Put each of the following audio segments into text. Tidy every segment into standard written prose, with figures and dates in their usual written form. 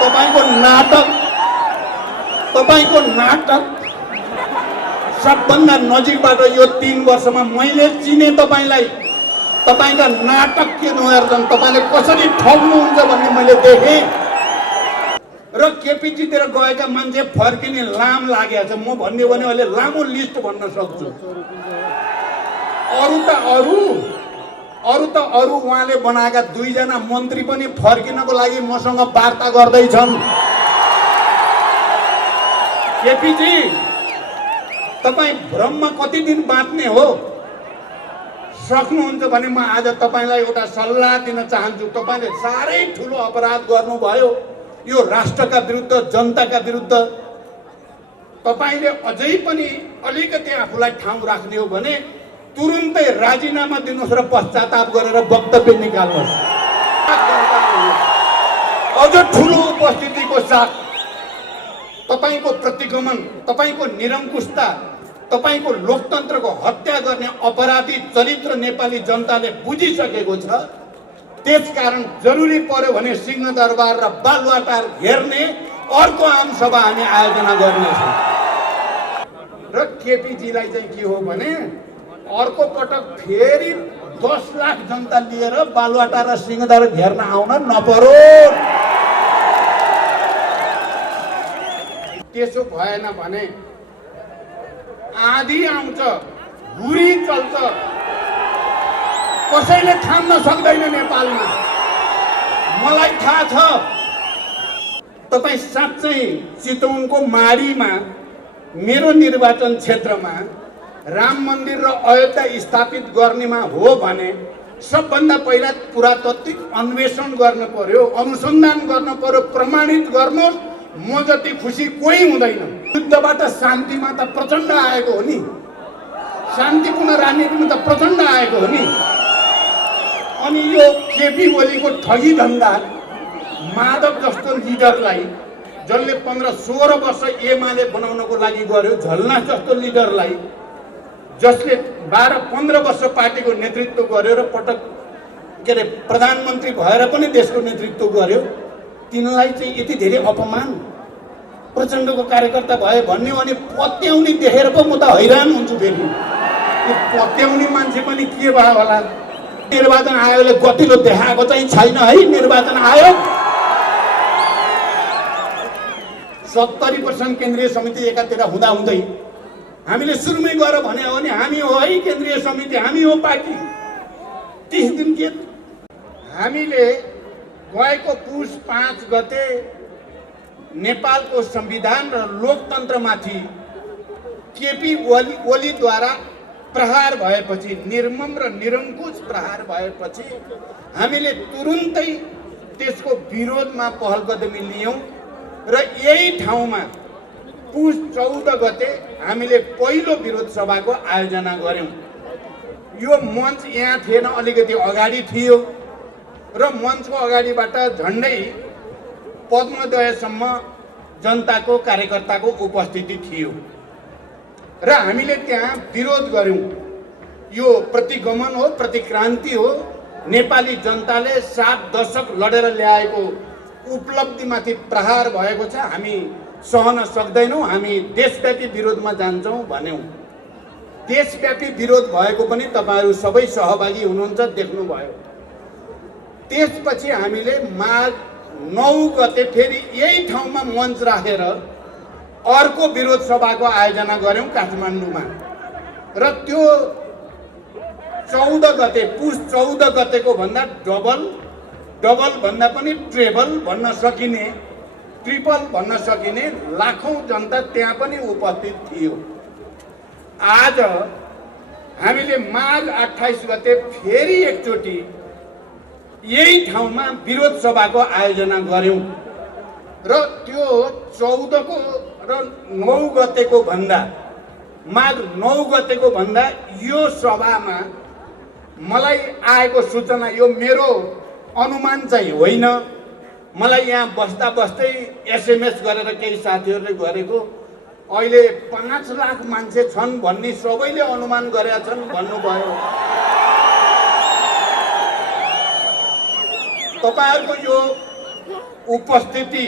तपाईको नाटक सबभन्दा नजिकबाट यो 3 वर्षमा मैले चिने तपाईलाई। तपाईका नाटक के नहेर्छन्, तपाईले कसरी ठग्नुहुन्छ भन्ने मैले देखेँ। र केपीजीतिर गएका मान्छे फर्किने लाम लागेको छ। म भन्ने भने अहिले लामो लिस्ट भन्न सक्छु। अरू त उहाँले बनाएका 2 जना मन्त्री पनि फर्किनको लागि मसँग वार्ता गर्दैछन्। केपीजी तपाई भ्रममा कति दिन बाँच्ने हो? सक्नुहुन्छ भने म आज तपाईलाई एउटा सल्लाह दिन चाहन्छु। तपाईले साह्रै ठुलो अपराध गर्नुभयो यो राष्ट्रका विरुद्ध, जनताका विरुद्ध। तपाईले अझै पनि अलिकति आफूलाई ठाउँ राख्ने हो भने तुरुन्तै राजीनामा दिनुहोस् र पश्चाताप गरेर वक्तव्य निकाल्नुहोस्। अझ ठुलो उपस्थितिको साथ तपाईको प्रतिगमन, तपाईको निरङ्कुशता, तपाईको लोकतन्त्रको हत्या गर्ने अपराधी चरित्र नेपाली जनताले बुझिसकेको छ। त्यसकारण जरुरी पर्यो भने सिंहदरबार र बालुवाटार घेर्ने अर्को आमसभा हामी आयोजना गर्नेछौँ। र केपीजीलाई चाहिँ के हो भने अर्को पटक फेरि 10 लाख जनता लिएर बालुवाटार र सिंहदरबार घेर्न आउन नपरोस्। त्यसो भएन भने आधी आउँछ, हुरी चल्छ, कसैले थाम्न सक्दैन नेपालमा। मलाई थाहा छ तपाई साँच्चै चितवनको माडीमा मेरो निर्वाचन क्षेत्रमा राम मन्दिर र अयोध्या स्थापित गर्नेमा हो भने सबभन्दा पहिला पुरातात्विक अन्वेषण गर्न पर्यो, अनुसन्धान गर्न पर्यो, प्रमाणित गर्नुहोस्। म जति खुसी कोही हुँदैन। युद्धबाट शान्तिमा त प्रचण्ड आएको हो नि, शान्तिपूर्ण राजनीतिमा त प्रचण्ड आएको हो नि। अनि यो केपी ओलीको ठगी धन्दा माधव जस्तो लिडरलाई, जसले 15-16 वर्ष एमाले बनाउनको लागि गर्यो, झलनाथ जस्तो लिडरलाई, जसले 12-15 वर्ष पार्टीको नेतृत्व गर्यो र पटक के अरे प्रधानमन्त्री भएर पनि देशको नेतृत्व गर्यो, तिनलाई चाहिँ यति धेरै अपमान। प्रचण्डको कार्यकर्ता भए भन्ने भने पत्याउने देखेर पो म त हैरान हुन्छु। फेरि यो पत्याउने मान्छे पनि के भयो होला? निर्वाचन आयोगले गतिलो देखाएको चाहिँ छैन है। निर्वाचन आयोग 70% केन्द्रीय समिति एकातिर हुँदाहुँदै हामीले सुरुमै गएर भने हो भने हामी हो है केन्द्रीय समिति, हामी हो पार्टी। 30 दिन के हामीले गएको पुस 5 गते नेपालको संविधान र लोकतन्त्रमाथि केपी ओलीद्वारा प्रहार भएपछि, निर्मम र निरङ्कुश प्रहार भएपछि हामीले तुरुन्तै त्यसको विरोधमा पहल कदमी लियौं र यही ठाउँमा पुस 14 गते हामीले पहिलो विरोध सभाको आयोजना गर्यौं। यो मञ्च यहाँ थिएन, अलिकति अगाडि थियो र मञ्चको अगाडिबाट झन्डै पद्मोदयसम्म जनताको, कार्यकर्ताको उपस्थिति थियो र हामीले त्यहाँ विरोध गर्यौं। यो प्रतिगमन हो, प्रतिक्रान्ति हो। नेपाली जनताले 7 दशक लडेर ल्याएको उपलब्धिमाथि प्रहार भएको छ। हामी सहन सक्दैनौँ, हामी देशव्यापी विरोधमा जान्छौँ भन्यौं। देशव्यापी विरोध भएको पनि तपाईहरु सबै सहभागी हुनुहुन्छ, देख्नुभयो। त्यसपछि हामीले माघ 9 गते फेरि यही ठाउँमा मञ्च राखेर अर्को विरोध सभाको आयोजना गर्यौं काठमाडौँमा र त्यो 14 गते पुस 14 गतेको भन्दा डबल भन्दा पनि ट्रेबल भन्न सकिने, ट्रिपल भन्न सकिने लाखौं जनता त्यहाँ पनि उपस्थित थियो। आज हामीले माघ 28 गते फेरि एकचोटि यही ठाउँमा विरोध सभाको आयोजना गर्यौं र त्यो 14 को र 9 गतेको भन्दा, माघ 9 गतेको भन्दा यो सभामा मलाई आएको सूचना, यो मेरो अनुमान चाहिँ होइन, मलाई यहाँ बस्दा बस्दै एसएमएस गरेर केही साथीहरूले गरेको, अहिले 5 लाख मान्छे छन् भन्ने सबैले अनुमान गरेका छन् भन्नुभयो। तपाईहरुको यो उपस्थिति,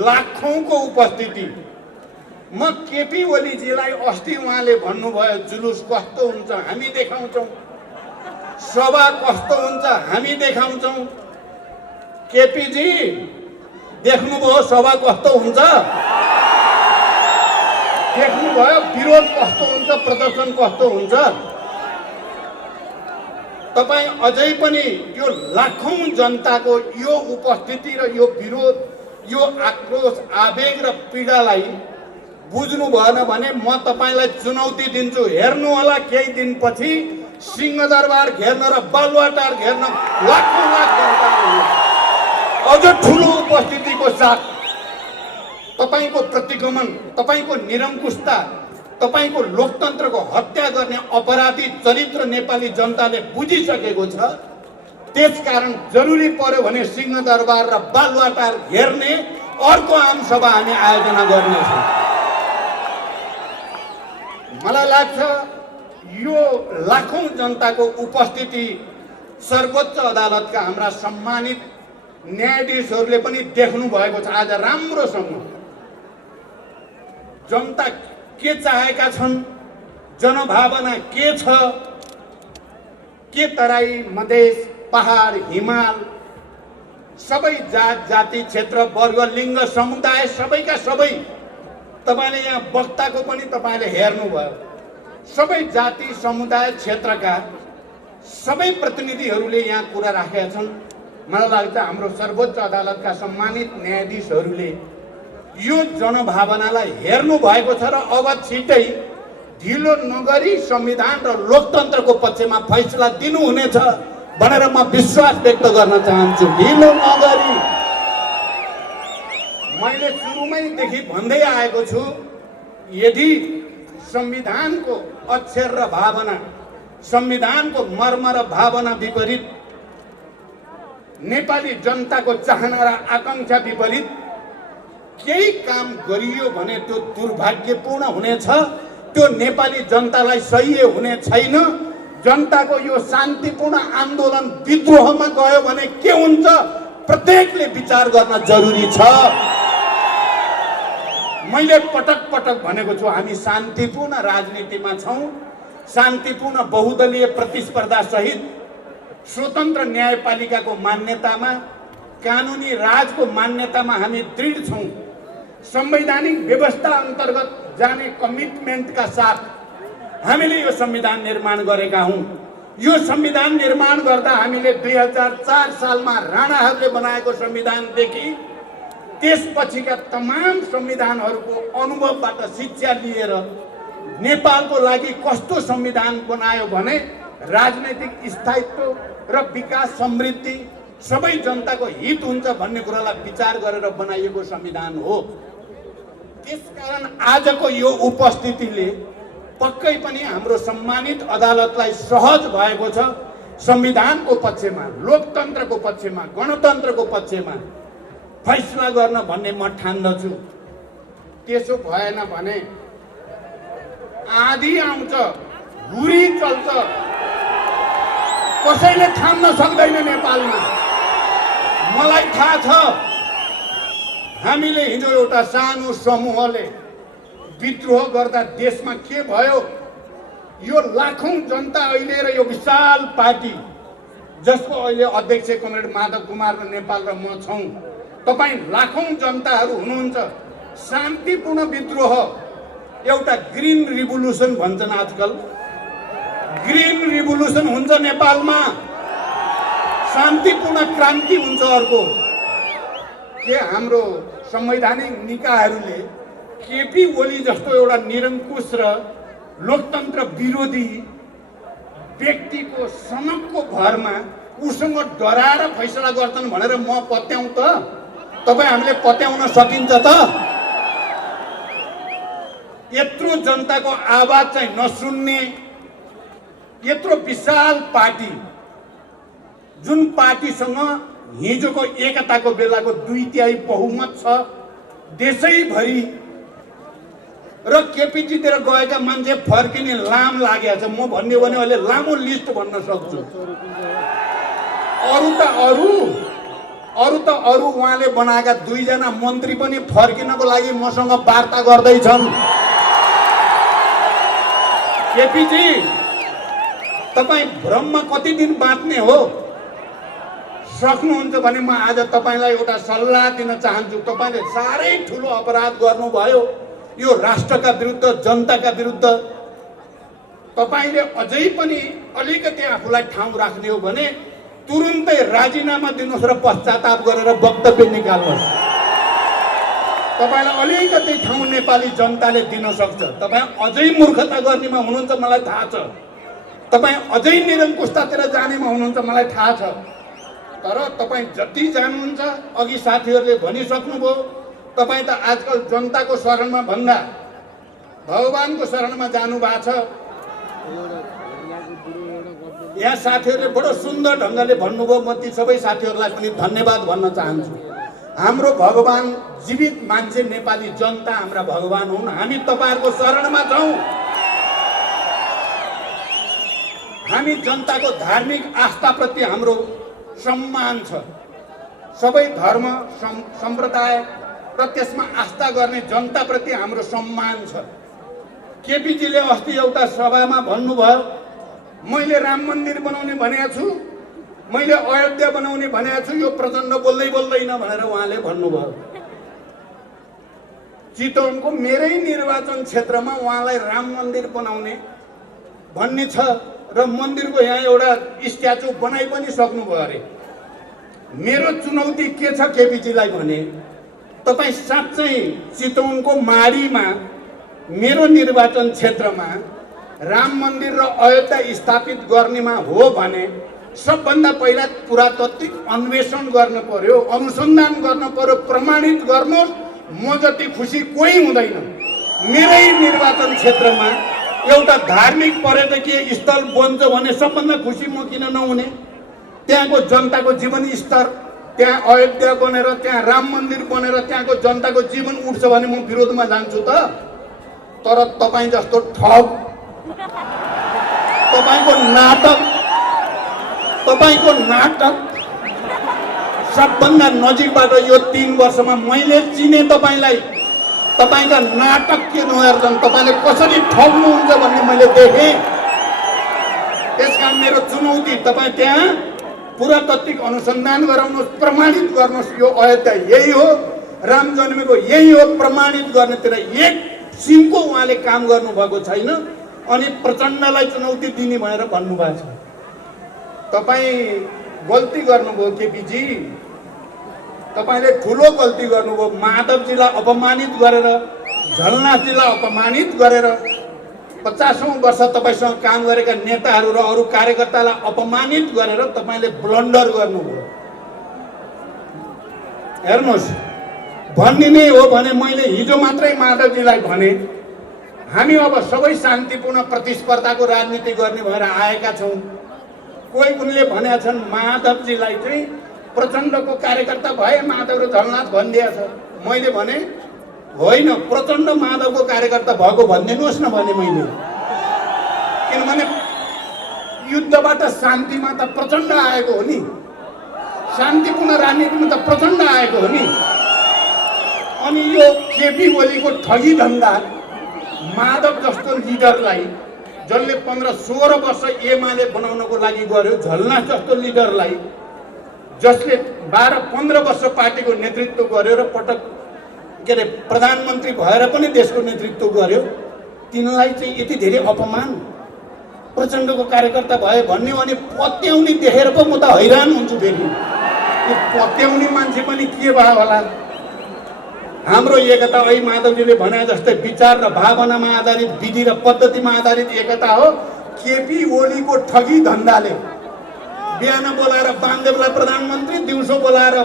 लाखौंको उपस्थिति। म केपी ओलीजीलाई अस्ति उहाँले भन्नुभयो जुलुस कस्तो हुन्छ हामी देखाउँछौँ, सभा कस्तो हुन्छ हामी देखाउँछौँ। केपीजी देख्नुभयो सभा कस्तो हुन्छ, देख्नुभयो विरोध कस्तो हुन्छ, प्रदर्शन कस्तो हुन्छ। तपाईँ अझै पनि यो लाखौं जनताको यो उपस्थिति र यो विरोध, यो आक्रोश, आवेग र पीडालाई बुझ्नु भएन भने म तपाईलाई चुनौती दिन्छु। हेर्नु होला केही दिनपछि सिंहदरबार घेर्न र बालुवाटार घेर्न लाखौं लाख जनता अझ ठुलो उपस्थितिको साथ तपाईको प्रतिगमन, तपाईको निरङ्कुशता, तपाईको लोकतन्त्रको हत्या गर्ने अपराधी चरित्र नेपाली जनताले बुझिसकेको छ। त्यसकारण जरुरी पर्यो भने सिंहदरबार र बालुवाटार घेर्ने अर्को आमसभा हामी आयोजना गर्नेछौँ। मलाई लाग्छ यो लाखौं जनताको उपस्थिति सर्वोच्च अदालतका हाम्रा सम्मानित न्यायाधीशहरूले पनि देख्नु भएको छ। आज राम्रोसँग जनता के चाहेका छन्, जनभावना के छ, के तराई, मधेस, पहाड, हिमाल, सबै जात जाति, क्षेत्र, वर्ग, लिङ्ग, समुदाय सबैका सबै तपाईले यहाँ वक्ताको पनि तपाईले हेर्नुभयो। सबै जाति, समुदाय, क्षेत्रका सबै प्रतिनिधिहरूले यहाँ कुरा राखेका छन्। मलाई लाग्छ हाम्रो सर्वोच्च अदालतका सम्मानित न्यायाधीशहरूले यो जनभावनालाई हेर्नु भएको छ र अब छिटै ढिलो नगरी संविधान र लोकतन्त्रको पक्षमा फैसला दिनुहुनेछ भनेर म विश्वास व्यक्त गर्न चाहन्छु। ढिलो नगरी मैले सुरुमैदेखि भन्दै आएको छु, यदि संविधानको अक्षर र भावना, संविधानको मर्म र भावना विपरीत, नेपाली जनताको चाहना र आकांक्षा विपरीत केही काम गरियो भने त्यो दुर्भाग्यपूर्ण हुनेछ। त्यो नेपाली जनतालाई सह्य हुने छैन। जनताको यो शान्तिपूर्ण आन्दोलन विद्रोहमा गयो भने के हुन्छ प्रत्येकले विचार गर्न जरुरी छ। मैले पटक पटक भनेको छु, हामी शान्तिपूर्ण राजनीतिमा छौं। शान्तिपूर्ण बहुदलीय प्रतिस्पर्धा सहित स्वतन्त्र न्यायपालिकाको मान्यतामा, कानुनी राजको मान्यतामा हामी दृढ छौं। संवैधानिक व्यवस्था अन्तर्गत जाने कमिटमेन्टका साथ हामीले यो संविधान निर्माण गरेका हौं। यो संविधान निर्माण गर्दा हामीले 2004 सालमा राणाहरूले बनाएको संविधानदेखि त्यसपछिका तमाम संविधानहरूको अनुभवबाट शिक्षा लिएर नेपालको लागि कस्तो संविधान बनायो भने राजनैतिक स्थायित्व र विकास, समृद्धि, सबै जनताको हित हुन्छ भन्ने कुरालाई विचार गरेर बनाइएको संविधान हो। त्यसकारण आजको यो उपस्थितिले पक्कै पनि हाम्रो सम्मानित अदालतलाई सहज भएको छ संविधानको पक्षमा, लोकतन्त्रको पक्षमा, गणतन्त्रको पक्षमा फैसला गर्न भन्ने म ठान्दछु। त्यसो भएन भने आधी आउँछ, हुरी चल्छ, कसैले थाम्न सक्दैन नेपालमा। मलाई थाहा छ हामीले हिजो एउटा सानो समूहले विद्रोह गर्दा देशमा के भयो। यो लाखौं जनता अहिले र यो विशाल पार्टी जसको अहिले अध्यक्ष कमरेड माधव कुमार र नेपाल र म छौं, तपाईँ लाखौं जनताहरू हुनुहुन्छ। शान्तिपूर्ण विद्रोह, एउटा ग्रीन रिभोल्युसन भन्छन् आजकल, ग्रीन रिभोल्युसन हुन्छ नेपालमा, शान्तिपूर्ण क्रान्ति हुन्छ अर्को। के हाम्रो संवैधानिक निकायहरूले केपी ओली जस्तो एउटा निरङ्कुश र लोकतन्त्र विरोधी व्यक्तिको सनकको भरमा उसँग डराएर फैसला गर्छन् भनेर म पत्याउँ त? तपाईँ हामीले पत्याउन सकिन्छ त? यत्रो जनताको आवाज चाहिँ नसुन्ने, यत्रो विशाल पार्टी, जुन पार्टीसँग हिजोको एकताको बेलाको 2/3 बहुमत छ देशैभरि, र केपीजीतिर गएका मान्छे फर्किने लाम लागेको छ। म भन्यो भने अहिले लामो लिस्ट भन्न सक्छु। अरू त अरू त अरू उहाँले बनाएका 2 जना मन्त्री पनि फर्किनको लागि मसँग वार्ता गर्दैछन्। केपीजी, तपाईँ भ्रममा कति दिन बाँच्ने हो? सक्नुहुन्छ भने म आज तपाईँलाई एउटा सल्लाह दिन चाहन्छु। तपाईँले साह्रै ठुलो अपराध गर्नुभयो यो राष्ट्रका विरुद्ध, जनताका विरुद्ध। तपाईँले अझै पनि अलिकति आफूलाई ठाउँ राख्ने हो भने तुरुन्तै राजीनामा दिनुहोस् र पश्चाताप गरेर वक्तव्य निकाल्नुहोस्। तपाईँलाई अलिकति ठाउँ नेपाली जनताले दिन सक्छ। तपाईँ अझै मूर्खता गर्नेमा हुनुहुन्छ, मलाई थाहा छ। तपाईँ अझै निरङ्कुशतातिर जानेमा हुनुहुन्छ, मलाई थाहा छ। तर तपाईँ जति जानुहुन्छ, अघि साथीहरूले भनिसक्नुभयो, तपाईँ त आजकल जनताको शरणमा भन्दा भगवानको शरणमा जानु भएको छ। यहाँ साथीहरूले बडो सुन्दर ढङ्गले भन्नुभयो। म ती सबै साथीहरूलाई पनि धन्यवाद भन्न चाहन्छु। हाम्रो भगवान जीवित मान्छे नेपाली जनता हाम्रा भगवान हुन्। हामी तपाईँहरूको शरणमा छौँ। हामी जनताको धार्मिक आस्थाप्रति हाम्रो सम्मान छ। सबै धर्म सम्प्रदाय र त्यसमा आस्था गर्ने जनताप्रति हाम्रो सम्मान छ। केपीजीले अस्ति एउटा सभामा भन्नुभयो, मैले राम मन्दिर बनाउने भनेको छु, मैले अयोध्या बनाउने भनेको छु, यो प्रचण्ड बोल्दै बोल्दैन भनेर उहाँले भन्नुभयो। चितवनको मेरै निर्वाचन क्षेत्रमा उहाँलाई राम मन्दिर बनाउने भन्ने छ र मन्दिरको यहाँ एउटा स्ट्याचु बनाइ पनि सक्नुभयो अरे। मेरो चुनौती के छ केपीजीलाई भने, तपाईँ साँच्चै चितवनको माडीमा मेरो निर्वाचन क्षेत्रमा राम मन्दिर र अयोध्या स्थापित गर्नेमा हो भने सबभन्दा पहिला पुरातात्विक अन्वेषण गर्नु पर्यो, अनुसन्धान गर्नु पर्यो, प्रमाणित गर्नुहोस्। म जति खुसी कोही हुँदैन। मेरै निर्वाचन क्षेत्रमा एउटा धार्मिक पर्यटकीय स्थल बन्छ भने सबभन्दा खुसी म किन नहुने? त्यहाँको जनताको जीवन स्तर, त्यहाँ अयोध्या बनेर, त्यहाँ राम मन्दिर बनेर त्यहाँको जनताको जीवन उठ्छ भने म विरोधमा जान्छु त। तर तपाईँ जस्तो ठग, तपाईँको नाटक सबभन्दा नजिकबाट यो 3 वर्षमा मैले चिने तपाईँलाई। तपाईँका नाटक के नहेर्छन्, तपाईँले कसरी ठग्नुहुन्छ भन्ने मैले देखेँ। त्यसकारण मेरो चुनौती, तपाईँ त्यहाँ पुरातात्विक अनुसन्धान गराउनुहोस्, प्रमाणित गर्नुहोस् यो अयोध्या यही हो, राम जन्मेको यही हो, प्रमाणित गर्नेतिर एक सिमको उहाँले काम गर्नुभएको छैन। अनि प्रचण्डलाई चुनौती दिने भनेर भन्नुभएको छ। तपाईँ गल्ती गर्नुभयो केपीजी, तपाईँले ठुलो गल्ती गर्नुभयो। माधवजीलाई अपमानित गरेर, झलनाथजीलाई अपमानित गरेर, 50औं वर्ष तपाईँसँग काम गरेका नेताहरू र अरू कार्यकर्तालाई अपमानित गरेर तपाईँले ब्लन्डर गर्नुभयो। हेर्नुहोस्, भन्ने नै हो भने मैले हिजो मात्रै माधवजीलाई भने, हामी अब सबै शान्तिपूर्ण प्रतिस्पर्धाको राजनीति गर्ने भएर आएका छौँ। कोही कुनले भनेका छन् माधवजीलाई चाहिँ प्रचण्डको कार्यकर्ता भए माधव र झलनाथ भनिदिएको छ। मैले भने होइन, प्रचण्ड माधवको कार्यकर्ता भएको भनिदिनुहोस् न भने मैले। किनभने युद्धबाट शान्तिमा त प्रचण्ड आएको हो नि, शान्तिपूर्ण राजनीतिमा त प्रचण्ड आएको हो नि। अनि यो केपी ओलीको ठगी धन्दा माधव जस्तो लिडरलाई, जसले 15-16 वर्ष एमाले बनाउनको लागि गर्यो, झलनाथ जस्तो लिडरलाई जसले 12-15 वर्ष पार्टीको नेतृत्व गर्यो र पटक प्रधानमन्त्री भएर पनि देशको नेतृत्व गर्यो, तिनलाई चाहिँ यति धेरै अपमान प्रचण्डको कार्यकर्ता भए भन्ने भने पत्याउने देखेर पो म त हैरान हुन्छु। फेरि यो पत्याउने मान्छे पनि के भयो होला? हाम्रो एकता ऐ माधवजीले भने जस्तै विचार र भावनामा आधारित, विधि र पद्धतिमा आधारित एकता हो। केपी ओलीको ठगी धन्दाले बिहान बोलाएर वामदेवलाई प्रधानमन्त्री, दिउँसो बोलाएर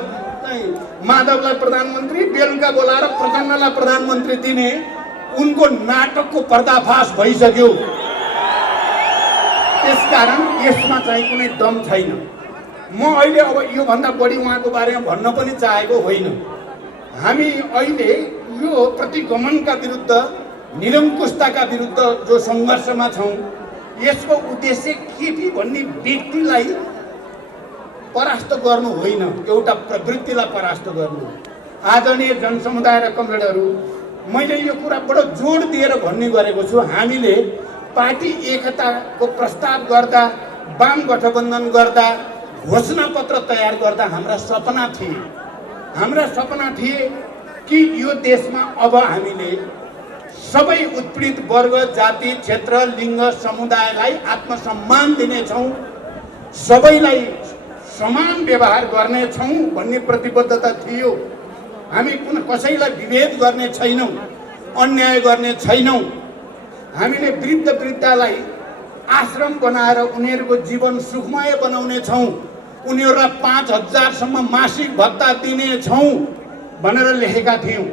माधवलाई प्रधानमन्त्री, बेलुका बोलाएर प्रचण्डलाई प्रधानमन्त्री दिने उनको नाटकको पर्दाफास भइसक्यो। त्यसकारण यसमा चाहिँ कुनै दम छैन। म अहिले अब योभन्दा बढी उहाँको बारेमा भन्न पनि चाहेको होइन। हामी अहिले यो प्रतिगमनका विरुद्ध, निरङ्कुशताका विरुद्ध जो सङ्घर्षमा छौँ, यसको उद्देश्य केपी भन्ने व्यक्तिलाई परास्त गर्नु होइन, एउटा प्रवृत्तिलाई परास्त गर्नु। आदरणीय जनसमुदाय र कमरेडहरू, मैले यो कुरा बडो जोड दिएर भन्ने गरेको छु। हामीले पार्टी एकताको प्रस्ताव गर्दा, वाम गठबन्धन गर्दा, घोषणा पत्र तयार गर्दा हाम्रा सपना थिए कि यो देशमा अब हामीले सबै उत्पीडित वर्ग, जाति, क्षेत्र, लिङ्ग, समुदायलाई आत्मसम्मान दिनेछौँ, सबैलाई समान व्यवहार गर्नेछौँ भन्ने प्रतिबद्धता थियो। हामी कसैलाई विभेद गर्ने छैनौँ, अन्याय गर्ने छैनौँ। हामीले वृद्ध वृद्धालाई आश्रम बनाएर उनीहरूको जीवन सुखमय बनाउने छौँ, उनीहरूलाई 5,000 सम्म मासिक भत्ता दिनेछौँ भनेर लेखेका थियौँ।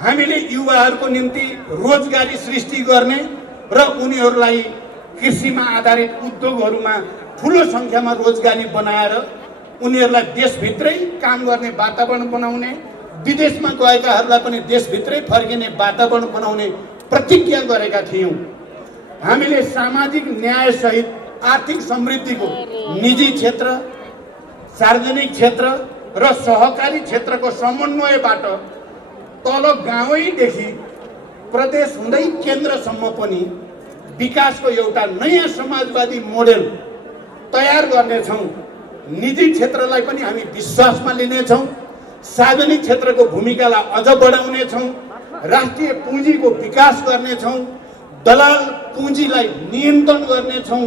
हामीले युवाहरूको निम्ति रोजगारी सृष्टि गर्ने र उनीहरूलाई कृषिमा आधारित उद्योगहरूमा ठुलो सङ्ख्यामा रोजगारी बनाएर उनीहरूलाई देशभित्रै काम गर्ने वातावरण बनाउने, विदेशमा गएकाहरूलाई पनि देशभित्रै फर्किने वातावरण बनाउने प्रतिज्ञा गरेका थियौँ। हामीले सामाजिक न्यायसहित आर्थिक समृद्धिको निजी क्षेत्र, सार्वजनिक क्षेत्र र सहकारी क्षेत्रको समन्वयबाट तल गाउँदेखि प्रदेश हुँदै केन्द्रसम्म पनि विकासको एउटा नयाँ समाजवादी मोडेल तयार गर्नेछौँ। निजी क्षेत्रलाई पनि हामी विश्वासमा लिनेछौँ, सार्वजनिक क्षेत्रको भूमिकालाई अझ बढाउनेछौँ, राष्ट्रिय पुँजीको विकास गर्नेछौँ, दलाल पुँजीलाई नियन्त्रण गर्नेछौँ,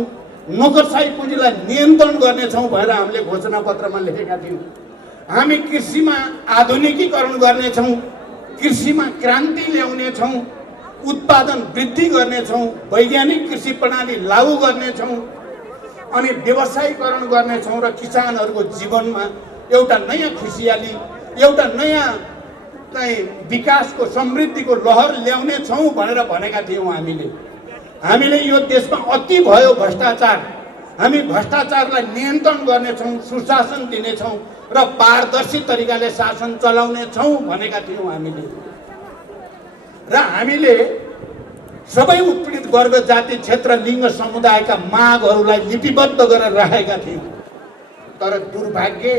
नोकरशाही पुँजीलाई नियन्त्रण गर्नेछौँ भनेर हामीले घोषणापत्रमा लेखेका थियौँ। हामी कृषिमा आधुनिकीकरण गर्नेछौँ, कृषिमा क्रान्ति ल्याउनेछौँ, उत्पादन वृद्धि गर्नेछौँ, वैज्ञानिक कृषि प्रणाली लागू गर्नेछौँ अनि व्यवसायीकरण गर्नेछौँ र किसानहरूको जीवनमा एउटा नयाँ खुसियाली, एउटा नयाँ विकासको समृद्धिको लहर ल्याउनेछौँ भनेर भनेका थियौँ। हामीले यो देशमा अति भयो भ्रष्टाचार, हामी भ्रष्टाचारलाई नियन्त्रण गर्नेछौँ, सुशासन दिनेछौँ र पारदर्शी तरिकाले शासन चलाउनेछौँ भनेका थियौँ र हामीले सबै उत्पीडित वर्ग, जाति, क्षेत्र, लिङ्ग, समुदायका मागहरूलाई लिपिबद्ध गरेर राखेका थियौँ। तर दुर्भाग्य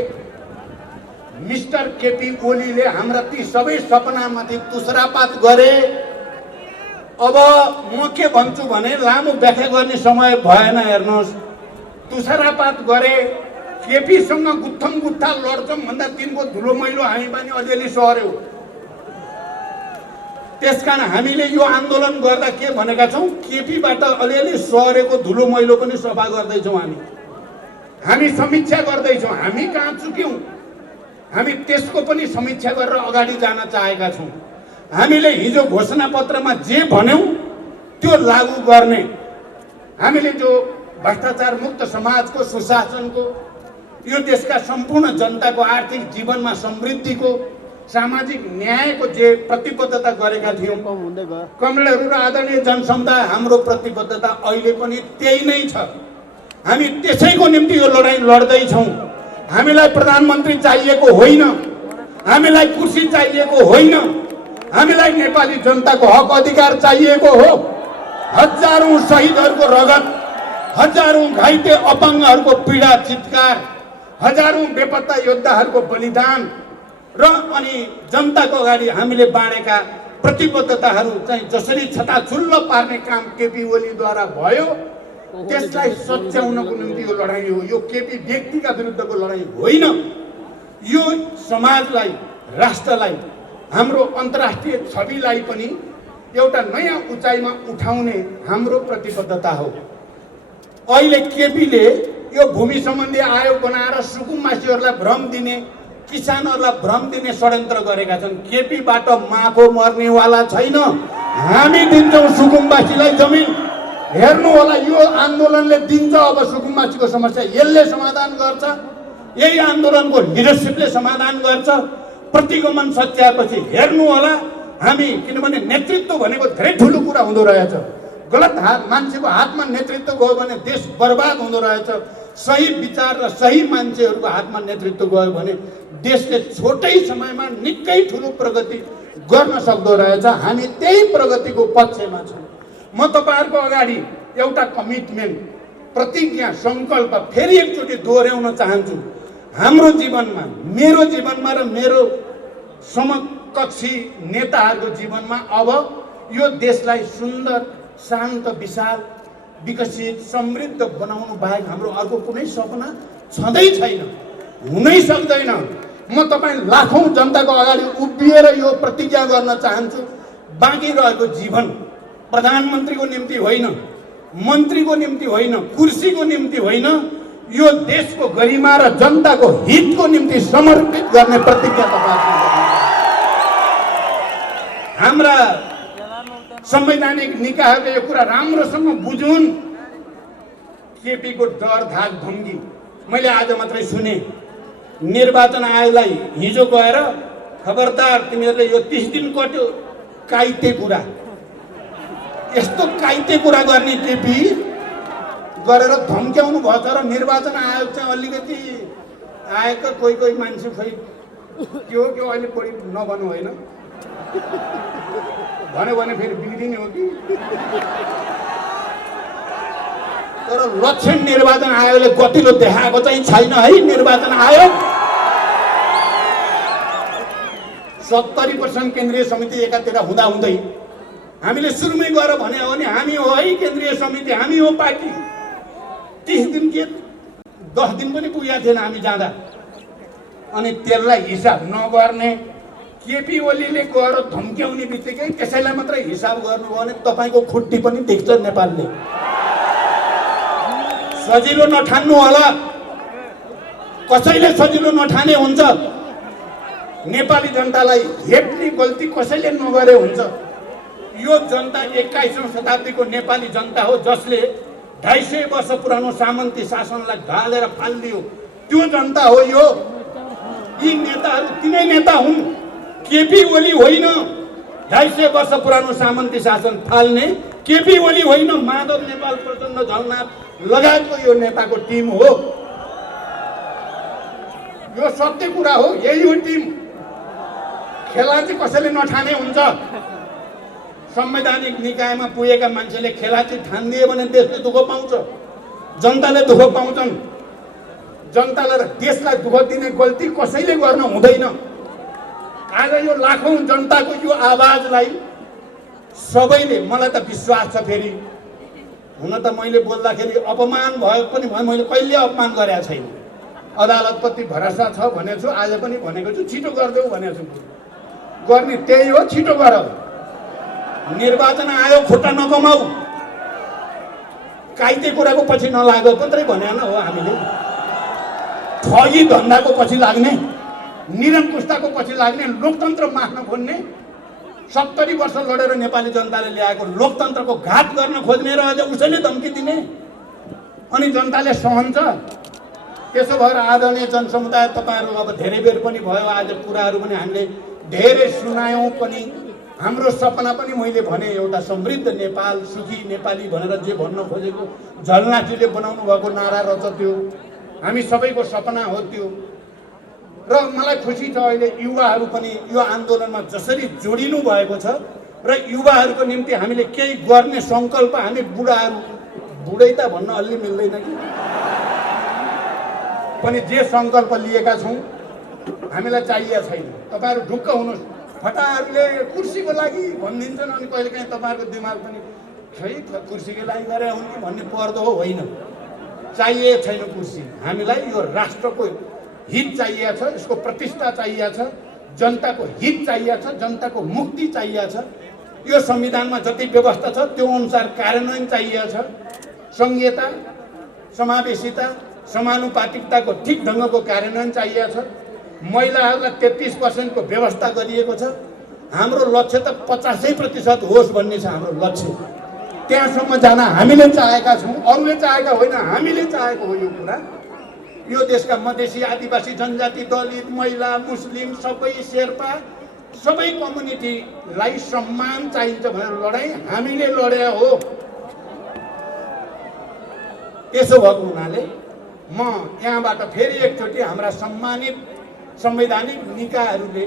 मिस्टर केपी ओलीले हाम्रा ती सबै सपनामाथि तुसरापात गरे। अब म के भन्छु भने लामो व्याख्या गर्ने समय भएन। हेर्नुहोस्, तुसरापात गरे, केपीसँग गुत्थम गुत्था लड्छौँ भन्दा तिनको धुलो मैलो हामी पनि अलिअलि सर्यौँ। त्यसकारण हामीले यो आन्दोलन गर्दा के भनेका छौँ, केपीबाट अलिअलि सरेको धुलो मैलो पनि सफा गर्दैछौँ। हामी समीक्षा गर्दैछौँ, हामी कहाँ चुक्यौँ, हामी त्यसको पनि समीक्षा गरेर अगाडि जान चाहेका छौँ। हामीले हिजो घोषणापत्रमा जे भन्यौँ त्यो लागू गर्ने, हामीले जो भ्रष्टाचार मुक्त समाजको, सुशासनको, यो देशका सम्पूर्ण जनताको आर्थिक जीवनमा समृद्धिको, सामाजिक न्यायको जे प्रतिबद्धता गरेका थियौँ कमरेडहरू र आदरणीय जनसमुदाय, हाम्रो प्रतिबद्धता अहिले पनि त्यही नै छ। हामी त्यसैको निम्ति यो लडाइँ लड्दैछौँ। हामीलाई प्रधानमन्त्री चाहिएको होइन, हामीलाई कुर्सी चाहिएको होइन, हामीलाई नेपाली जनताको हक अधिकार चाहिएको हो। हजारौं शहीदहरूको रगत, हजारौं घाइते अपाङ्गहरूको पीडा चित्कार, हजारौं बेपत्ता योद्धाहरूको बलिदान र अनि जनताको अगाडि हामीले बाँडेका प्रतिबद्धताहरू चाहिँ जसरी छताछुल्ल पार्ने काम केपी ओलीद्वारा भयो, त्यसलाई सच्याउनको निम्ति यो लडाइँ हो। यो केपी व्यक्तिका विरुद्धको लडाइँ होइन, यो समाजलाई, राष्ट्रलाई, हाम्रो अन्तर्राष्ट्रिय छविलाई पनि एउटा नयाँ उचाइमा उठाउने हाम्रो प्रतिबद्धता हो। अहिले केपीले यो भूमि सम्बन्धी आयोग बनाएर सुकुम्बासीहरूलाई भ्रम दिने, किसानहरूलाई भ्रम दिने षड्यन्त्र गरेका छन्। केपीबाट माखो मर्नेवाला छैन। हामी दिन्छौँ सुकुम्बासीलाई जमिन। हेर्नु होला, यो आन्दोलनले दिन्छ अब सुकुम्बासीको समस्या, यसले समाधान गर्छ, यही आन्दोलनको लिडरसिपले समाधान गर्छ। प्रतिगमन सच्याएपछि हेर्नु होला हामी, किनभने नेतृत्व भनेको धेरै ठुलो कुरा हुँदो रहेछ। गलत मान्छेको हातमा नेतृत्व गयो भने देश बर्बाद हुँदो रहेछ। सही विचार र सही मान्छेहरूको हातमा नेतृत्व गयो भने देशले छोटै समयमा निकै ठुलो प्रगति गर्न सक्दो रहेछ। हामी त्यही प्रगतिको पक्षमा छौँ। म तपाईँहरूको अगाडि एउटा कमिटमेन्ट, प्रतिज्ञा, सङ्कल्प फेरि एकचोटि दोहोऱ्याउन चाहन्छु। हाम्रो जीवनमा, मेरो जीवनमा र मेरो समकक्षी नेताहरूको जीवनमा अब यो देशलाई सुन्दर, शान्त, विशाल, विकसित, समृद्ध बनाउनु बाहेक हाम्रो अर्को कुनै सपना छँदै छैन, हुनै सक्दैन। म तपाईँ लाखौँ जनताको अगाडि उभिएर यो प्रतिज्ञा गर्न चाहन्छु, बाँकी रहेको जीवन प्रधानमन्त्रीको निम्ति होइन, मन्त्रीको निम्ति होइन, कुर्सीको निम्ति होइन, यो देशको गरिमा र जनताको हितको निम्ति समर्पित गर्ने प्रतिज्ञा तपाईहरुले हाम्रा संवैधानिक निकायहरूले यो कुरा राम्रोसँग बुझुन्। केपीको डर, धाक, धम्की मैले आज मात्रै सुने। निर्वाचन आयोगलाई हिजो गएर खबरदार तिमीहरूले यो 30 दिन कट्यो, काइते कुरा, यस्तो काइते कुरा गर्ने केपी गरेर धम्क्याउनु भयो। तर निर्वाचन आयोग चाहिँ अलिकति आएका कोही मान्छे खै के हो अहिले बढी नभन्नु होइन, भन्यो भने फेरि बिग्रिने हो कि। तर लक्षण निर्वाचन आयोगले गतिलो देखाएको चाहिँ छैन है। निर्वाचन आयोग 70% केन्द्रीय समिति एकातिर हुँदाहुँदै हामीले सुरुमै गएर भने हो नि हामी हो है केन्द्रीय समिति, हामी हो पार्टी। 30 दिन के 10 दिन पनि पुगेको थिएन हामी जाँदा। अनि त्यसलाई हिसाब नगर्ने केपी ओलीले गएर धम्क्याउने बित्तिकै त्यसैलाई मात्रै हिसाब गर्नुभयो भने तपाईको खुट्टी पनि देख्छ नेपालले। सजिलो नठान्नु होला, कसैले सजिलो नठाने हुन्छ। नेपाली जनतालाई हेप्ने गल्ती कसैले नगरे हुन्छ। यो जनता 21औं शताब्दीको नेपाली जनता हो, जसले 250 वर्ष पुरानो सामन्ती शासनलाई ढालेर फालिदियो। त्यो जनता हो यो। यी नेताहरू तिनै नेता हुन्, केपी ओली होइन। 250 वर्ष पुरानो सामन्ती शासन फाल्ने केपी ओली होइन, माधव नेपाल, प्रचण्ड, झलनाथ लगायतको यो नेताको टिम हो। यो सत्य कुरा हो, यही हो टिम। खेला चाहिँ कसैले नठाने हुन्छ। संवैधानिक निकायमा पुगेका मान्छेले खेला चाहिँ ठानिदिए भने देशले दुःख पाउँछ, जनताले दुःख पाउँछन्। जनतालाई र देशलाई दुःख दिने गल्ती कसैले गर्न हुँदैन। आज यो लाखौं जनताको यो आवाजलाई सबैले, मलाई त विश्वास छ, फेरि हुन त मैले बोल्दाखेरि अपमान भयो पनि मैले कहिले अपमान गरेको छैन। अदालतप्रति भरोसा छ भनेको छु, आज पनि भनेको छु, छिटो गरिदेऊ भनेको छु। गर्ने त्यही हो, छिटो गर। निर्वाचन आयोग खुट्टा नकमाऊ, काइते कुराको पछि नलाग मात्रै भने हो हामीले। ठगी धन्दाको पछि लाग्ने, निरङ्कुशताको पछि लाग्ने, लोकतन्त्र माख्न खोज्ने, 70 वर्ष लडेर नेपाली जनताले ल्याएको लोकतन्त्रको घात गर्न खोज्ने र अझ उसैले धम्की दिने, अनि जनताले सहन्छ। त्यसो भएर आदरणीय जनसमुदाय, तपाईहरु अब धेरै बेर पनि भयो, आज कुराहरू पनि हामीले धेरै सुनायौं पनि। हाम्रो सपना पनि मैले भने एउटा समृद्ध नेपाल, सुखी नेपाली भनेर जे भन्न खोजेको झलनाथजीले बनाउनु भएको नारा रहेछ त्यो हामी सबैको सपना हो त्यो। र मलाई खुसी छ अहिले युवाहरू पनि यो आन्दोलनमा जसरी जोडिनु भएको छ र युवाहरूको निम्ति हामीले केही गर्ने संकल्प, हामी बुढाहरू, बुढै त भन्न अलि मिल्दैन कि, पनि जे संकल्प लिएका छौं हामीलाई चाहिएको छैन। तपाईहरु ढुक्क हुनुहोस्। फटाहरूले कुर्सीको लागि भनिदिन्छन्, अनि कहिलेकाहीँ तपाईहरुको दिमाग पनि खै कुर्सीको लागि गरे हुन् कि भन्ने पर्दो हो, होइन। चाहिएको छैन कुर्सी, हामीलाई यो राष्ट्रको हित चाहिएको छ, यसको प्रतिष्ठा चाहिएको छ, जनताको हित चाहिएको छ, जनताको मुक्ति चाहिएको छ। यो संविधानमा जति व्यवस्था छ त्यो अनुसार कार्यान्वयन चाहिएको छ। संहिता, समावेशिता, समानुपातिकताको ठिक ढङ्गको कार्यान्वयन चाहिएको छ। महिलाहरूलाई 33% को व्यवस्था गरिएको छ। हाम्रो लक्ष्य त 85% होस् भन्ने छ हाम्रो लक्ष्य। त्यहाँसम्म जान हामीले चाहेका छौँ, अरूले चाहेका होइन, हामीले चाहेको हो यो कुरा। यो देशका मधेसी, आदिवासी, जनजाति, दलित, महिला, मुस्लिम, सबै शेर्पा, सबै कम्युनिटीलाई सम्मान चाहिन्छ भनेर लडाई हामीले लडे हो। त्यसो भएको हुनाले म यहाँबाट फेरि एकचोटि हाम्रा सम्मानित संवैधानिक निकायहरूले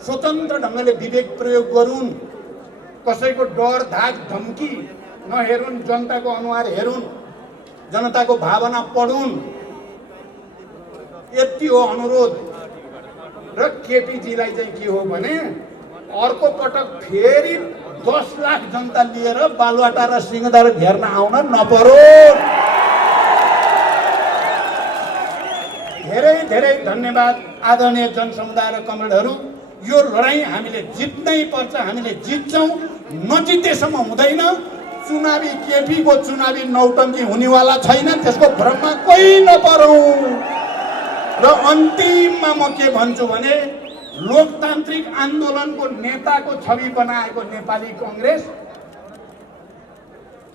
स्वतन्त्र ढङ्गले विवेक प्रयोग गरून्, कसैको डर, धाक, धम्की नहेरुन्, जनताको अनुहार हेरुन्, जनताको भावना पढुन्। यति हो अनुरोध। र केपीजीलाई चाहिँ के हो भने अर्को पटक फेरि 10 लाख जनता लिएर बालुवाटा र सिंहदर घेर्न आउन नपरोस्। धेरै धेरै धन्यवाद आदरणीय जनसमुदाय र कमरेडहरू। यो लडाईँ हामीले जित्नै पर्छ, हामीले जित्छौँ, नजितेसम्म हुँदैन। चुनावी केपीको चुनावी नौटङ्की हुनेवाला छैन, त्यसको भ्रममा कोही नपरौँ। र अन्तिममा म के भन्छु भने लोकतान्त्रिक आन्दोलनको नेताको छवि बनाएको नेपाली कांग्रेस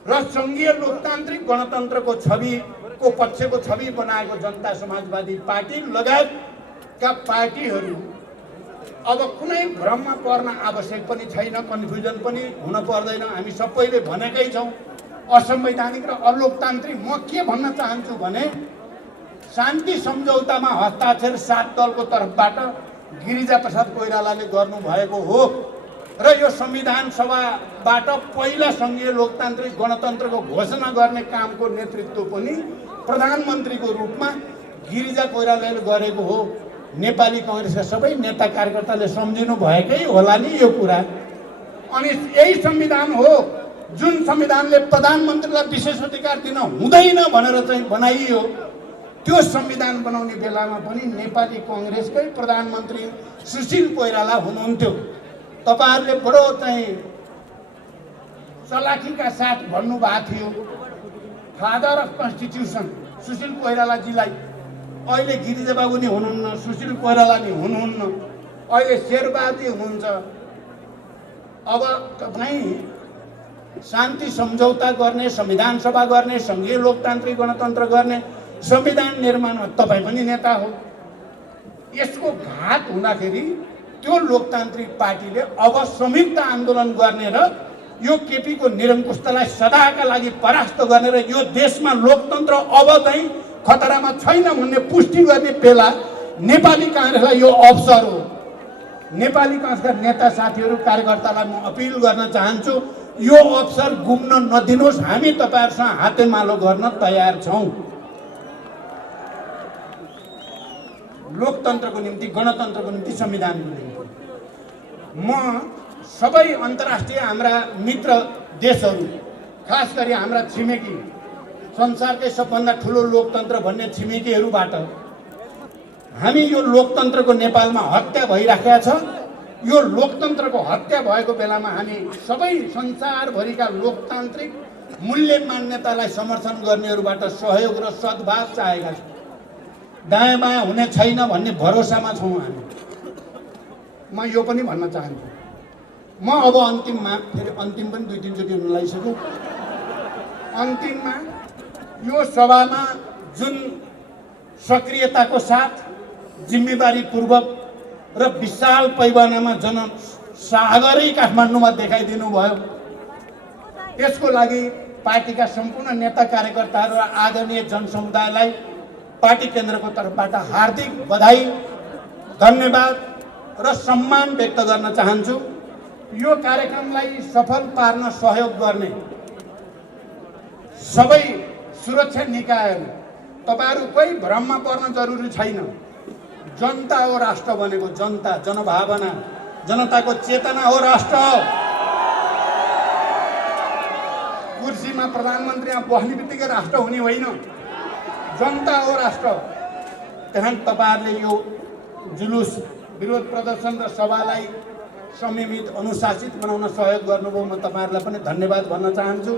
र संघीय लोकतान्त्रिक गणतन्त्रको छविको पक्षको छवि बनाएको जनता समाजवादी पार्टी लगायतका पार्टीहरू अब कुनै भ्रममा पर्न आवश्यक पनि छैन, कन्फ्युजन पनि हुन पर्दैन। हामी सबैले भनेकै छौँ असंवैधानिक र अलोकतान्त्रिक। म के भन्न चाहन्छु भने शान्ति सम्झौतामा हस्ताक्षर 7 दलको तर्फबाट गिरिजा प्रसाद कोइरालाले गर्नुभएको हो र यो संविधान सभाबाट पहिला संघीय लोकतान्त्रिक गणतन्त्रको घोषणा गर्ने कामको नेतृत्व पनि प्रधानमन्त्रीको रूपमा गिरिजा कोइरालाले गरेको हो। नेपाली कांग्रेसका सबै नेता कार्यकर्ताले सम्झिनु भएकै होला नि यो कुरा। अनि यही संविधान हो जुन संविधानले प्रधानमन्त्रीलाई विशेष अधिकार दिन हुँदैन भनेर चाहिँ बनाइयो। त्यो संविधान बनाउने बेलामा पनि नेपाली कांग्रेसकै प्रधानमन्त्री सुशील कोइराला हुनुहुन्थ्यो। तपाईहरुले बडो चाहिँ चलाखीका साथ भन्नुभएको थियो फादर अफ कन्स्टिट्युसन सुशील कोइरालाजीलाई। अहिले गिरिजाबाबु नि हुनुहुन्न, सुशील कोइराला नि हुनुहुन्न, अहिले शेरबहादुर हुनुहुन्छ। अब तपाई शान्ति सम्झौता गर्ने, संविधान सभा गर्ने, संघीय लोकतान्त्रिक गणतन्त्र गर्ने, संविधान निर्माणमा तपाई पनि नेता हो। यसको घात हुँदाखेरि त्यो लोकतान्त्रिक पार्टीले अब संयुक्त आन्दोलन गर्ने र यो केपीको निरङ्कुशतालाई सदाका लागि परास्त गर्ने र यो देशमा लोकतन्त्र अब चाहिँ खतरामा छैन भन्ने पुष्टि गर्ने बेला नेपाली कांग्रेसलाई यो अवसर हो। नेपाली कांग्रेसका नेता साथीहरू कार्यकर्तालाई म अपिल गर्न चाहन्छु, यो अवसर गुम्न नदिनुहोस्। हामी तपाईहरुसँग हातेमालो गर्न तयार छौं। लोकतन्त्रको निम्ति, गणतन्त्रको निम्ति, संविधानको निम्ति। म सबै अन्तर्राष्ट्रिय हाम्रा मित्र देशहरू, खास गरी हाम्रा छिमेकी, संसारकै सबभन्दा ठुलो लोकतन्त्र भन्ने छिमेकीहरूबाट हामी यो लोकतन्त्रको नेपालमा हत्या भइराखेको छ। यो लोकतन्त्रको हत्या भएको बेलामा हामी सबै संसारभरिका लोकतान्त्रिक मूल्य मान्यतालाई समर्थन गर्नेहरूबाट सहयोग र सद्भाव चाहेका छौँ। दायाँ बायाँ हुने छैन भन्ने भरोसामा छौँ हामी। म यो पनि भन्न चाहन्छु, म अब अन्तिममा फेरि अन्तिम पनि 2-3 चोटि हुन लागिसक्यो। अन्तिममा यो सभामा जुन सक्रियताको साथ जिम्मेवारीपूर्वक र विशाल पैमानामा जनसागरै काठमाडौँमा देखाइदिनु भयो, त्यसको लागि पार्टीका सम्पूर्ण नेता कार्यकर्ताहरू र आदरणीय जनसमुदायलाई पार्टी केन्द्रको तर्फबाट हार्दिक बधाई, धन्यवाद र सम्मान व्यक्त गर्न चाहन्छु। यो कार्यक्रमलाई सफल पार्न सहयोग गर्ने सबै सुरक्षा निकायहरू, तपाईहरु कोही भ्रममा पर्न जरुरी छैन। जनता हो राष्ट्र बनेको, जनता, जनभावना, जनताको चेतना हो राष्ट्र। कुर्सीमा प्रधानमन्त्रीमा बस्ने बित्तिकै राष्ट्र हुने होइन, जनता हो राष्ट्र। त्यहाँ तपाईहरुले यो जुलुस, विरोध प्रदर्शन र सभालाई संयमित, अनुशासित बनाउन सहयोग गर्नुभयो। म तपाईहरुलाई पनि धन्यवाद भन्न चाहन्छु।